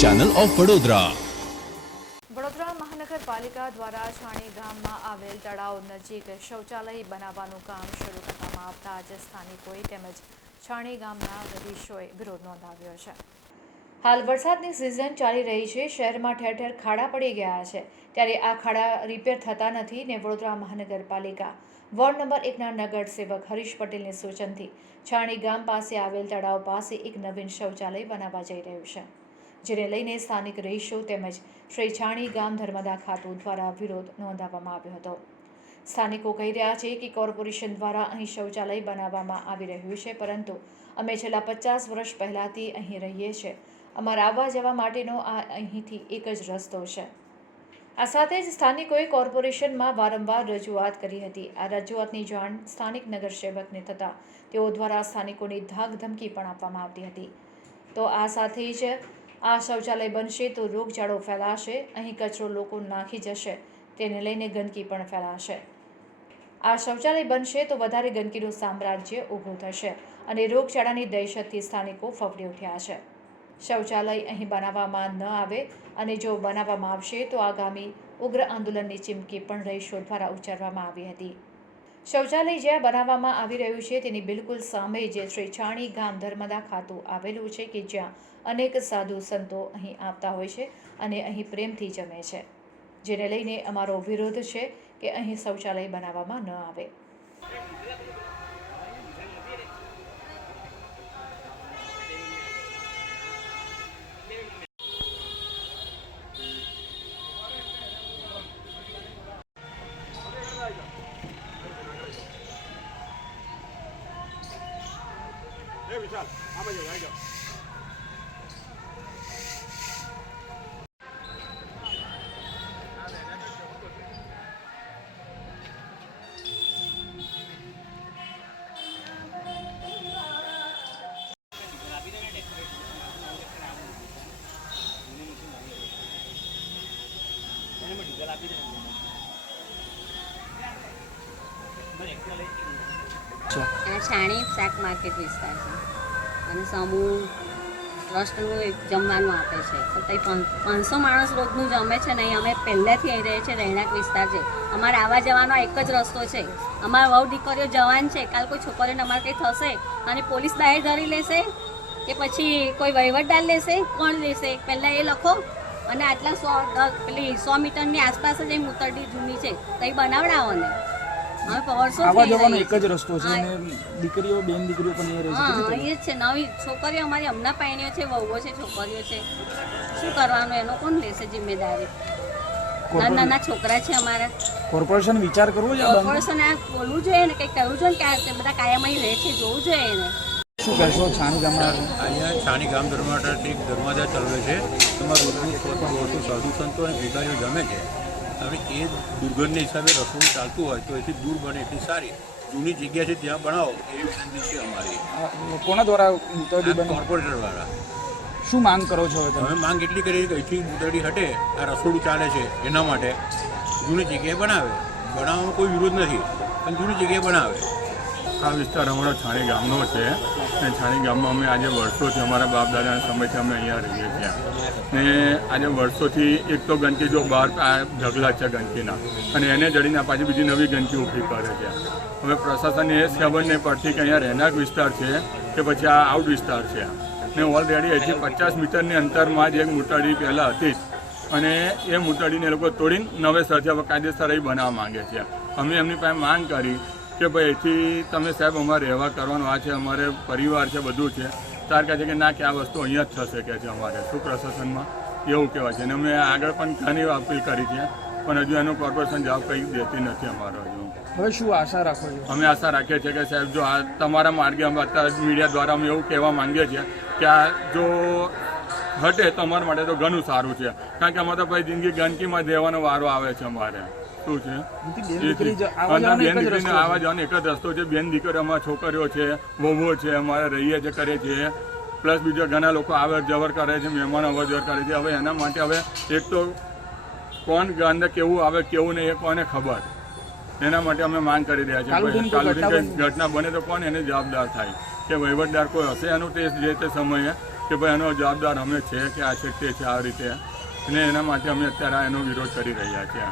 Channel of Vadodara. Vadodara મહાનગરપાલિકા દ્વારા છાણી ગામમાં આવેલ તળાવ નજીક શૌચાલય બનાવવાનું કામ શરૂ કરવામાં આવતા આજે સ્થાનિકોએ તેમજ છાણી ગામના રહીશોએ વિરોધ નોંધાવ્યો છે। હાલ વરસાદની સિઝન ચાલી રહી છે, શહેરમાં ઠેર ઠેર ખાડા પડી ગયા છે, ત્યારે આ ખાડા રિપેર થતા નથી ને વડોદરા મહાનગરપાલિકા વોર્ડ નંબર 1ના નગર સેવક હરીશ પટેલની સૂચનથી છાણી ગામ પાસે આવેલ તળાવ પાસે એક નવીન શૌચાલય બનાવવા જઈ રહ્યું છે, જેને લઈને સ્થાનિક રહીશો તેમજ શ્રી છાણી ગામ ધર્મદા ખાતું દ્વારા વિરોધ નોંધાવવામાં આવ્યો હતો। સ્થાનિકો કહી રહ્યા છે કે કોર્પોરેશન દ્વારા અહીં શૌચાલય બનાવવામાં આવી રહ્યું છે, પરંતુ અમે છેલ્લા 50 વર્ષ પહેલાંથી અહીં રહીએ છીએ, અમારા આવવા જવા માટેનો આ અહીંથી એક જ રસ્તો છે। આ સાથે જ સ્થાનિકોએ કોર્પોરેશનમાં વારંવાર રજૂઆત કરી હતી। આ રજૂઆતની જાણ સ્થાનિક નગરસેવકને થતાં તેઓ દ્વારા સ્થાનિકોની ધાક ધમકી પણ આપવામાં આવતી હતી। તો આ સાથે જ આ શૌચાલય બનશે તો રોગચાળો ફેલાશે, અહીં કચરો લોકો નાખી જશે, તેને લઈને ગંદકી પણ ફેલાશે। આ શૌચાલય બનશે તો વધારે ગંદકીનું સામ્રાજ્ય ઊભું થશે અને રોગચાળાની દહેશતથી સ્થાનિકો ફફડી ઉઠ્યા છે। શૌચાલય અહીં બનાવવામાં ન આવે અને જો બનાવવામાં આવશે તો આગામી ઉગ્ર આંદોલનની ચીમકી પણ રહીશો દ્વારા ઉચ્ચારવામાં આવી હતી। શૌચાલય જ્યાં બનાવવામાં આવી રહ્યું છે તેની બિલકુલ સામે જે શ્રી છાણી ગામ ધર્મદા ખાતું આવેલું છે કે જ્યાં અનેક સાધુ સંતો અહીં આવતા હોય છે અને અહીં પ્રેમથી જમે છે, જેને લઈને અમારો વિરોધ છે કે અહીં શૌચાલય બનાવવામાં ન આવે। આ છાણી શાક માર્કેટ વિસ્તાર છે અને સમૂહ ટ્રસ્ટનું એક જમવાનું આપે છે, તો ત્યાં 500 માણસ રોજનું જમે છે ને અહીં અમે પહેલેથી અહીં રહીએ છીએ, રહેણાંક વિસ્તાર છે, અમારે આવવા જવાનો એક જ રસ્તો છે। અમારા વહુ દીકરીઓ જવાન છે, કાલ કોઈ છોકરીઓને અમારે કંઈ થશે અને પોલીસ બહાર ધરી લેશે કે પછી કોઈ વહીવટદાર લેશે, કોણ લેશે? પહેલાં એ લખો અને આટલા 100 મીટરની આસપાસ જ એ મૂતરડી જૂની છે તો એ બનાવડાવો ને। આવવા જવાનો એક જ રસ્તો છે અને દીકરીઓ બેન દીકરીઓ પણ એ રહે છે। અહીં જ છે, નવી છોકરીઓ અમારી હમણાં પહેણીઓ છે, વહુઓ છે, છોકરીઓ છે, શું કરવાનું એનો કોણ લેશે જિમ્મેદારી? નાના નાના છોકરા છે અમારા। કોર્પોરેશન વિચાર કરવો જોઈએ, કોર્પોરેશન આ બોલવું જોઈએ ને, કંઈક કરવું જોઈએ ને કે બધા કાયમ અહીં રહે છે, જોવું જોઈએ એને। શું કહેશો છાણી ગામમાં? અહીંયા છાણી ગામ ધર્મદા ચાલે છે, એમાં રોજનું સાધુ સંતો અને ભિખારીઓ જમે છે, અને એ દુર્ગંધના હિસાબે રસોડું ચાલતું હોય તો એથી દૂર બને એટલી સારી જૂની જગ્યા છે ત્યાં બનાવો એવી વિનંતી છે અમારી। કોના દ્વારા કોર્પોરેટર દ્વારા શું માંગ કરો છો તમે? માંગ એટલી કરી કે અહીંથી મૂતરડી હટે, આ રસોડું ચાલે છે એના માટે જૂની જગ્યાએ બનાવવામાં કોઈ વિરોધ નથી, પણ જૂની જગ્યાએ બનાવે। આ વિસ્તાર અમારો છાણી ગામનો છે અને છાણી ગામમાં અમે આજે વર્ષોથી અમારા બાપ દાદાના સમયથી અમે અહીંયા રહીએ છીએ ને આજે વર્ષોથી એક તો ગંદકી જો બહાર ઢગલા છે ગંદકીના અને એને જડીને પાછી બીજી નવી ગંદકી ઊભી કરે છે। હવે પ્રશાસનને એ ખબર નહીં પડતી કે અહીંયા રહેણાંક વિસ્તાર છે કે પછી આ આઉટ વિસ્તાર છે ને ઓલરેડી અહીંથી 50 મીટરની અંતરમાં જ એક મૂતરડી પહેલાં હતી અને એ મૂતરડીને એ લોકો તોડીને નવેસરથી હવે કાયદેસર અહીં બનાવવા માગે છે। અમે એમની પાસે માંગ કરી કે ભાઈ અહીંથી તમે સાહેબ અમારે રહેવા કરવાનું આ છે, અમારે પરિવાર છે, બધું છે, તાર કહે છે કે ના કે આ વસ્તુ અહીંયા જ થશે કે છે અમારે શું પ્રશાસનમાં એવું કહેવાય છે। અને અમે આગળ પણ ઘણી અપીલ કરી છે પણ હજુ એનો કોર્પોરેશન જવાબ કંઈ દેતી નથી અમારો હજુ। હવે શું આશા રાખો છો? અમે આશા રાખીએ છીએ કે સાહેબ જો આ તમારા માર્ગે અમે અત્યારે મીડિયા દ્વારા અમે એવું કહેવા માંગીએ છીએ કે આ જો હટે તો અમારા માટે તો ઘણું સારું છે, કારણ કે અમારે તો ભાઈ જિંદગી ગંદકીમાં રહેવાનો વારો આવે છે અમારે। શું છે આવા જવાનો એક જ રસ્તો છે, બેન દીકરીઓ અમારા છોકરીઓ છે, વહુઓ છે, અમારે રહીએ છીએ, કરીએ છીએ, પ્લસ બીજા ઘણા લોકો આવે જવર કરે છે, મહેમાનો અવર જવર કરે છે। હવે એના માટે હવે એક તો કોણ અંદર કેવું આવે કેવું નહીં એ કોને ખબર, એના માટે અમે માંગ કરી રહ્યા છીએ। કાલની ઘટના બને તો કોણ એને જવાબદાર થાય? કે વહીવટદાર કોઈ હશે એનું ટેસ્ટ જે તે સમયે કે ભાઈ એનો જવાબદાર અમે છે કે આ છે તે છે આ રીતે, અને એના માટે અમે અત્યારે એનો વિરોધ કરી રહ્યા છીએ.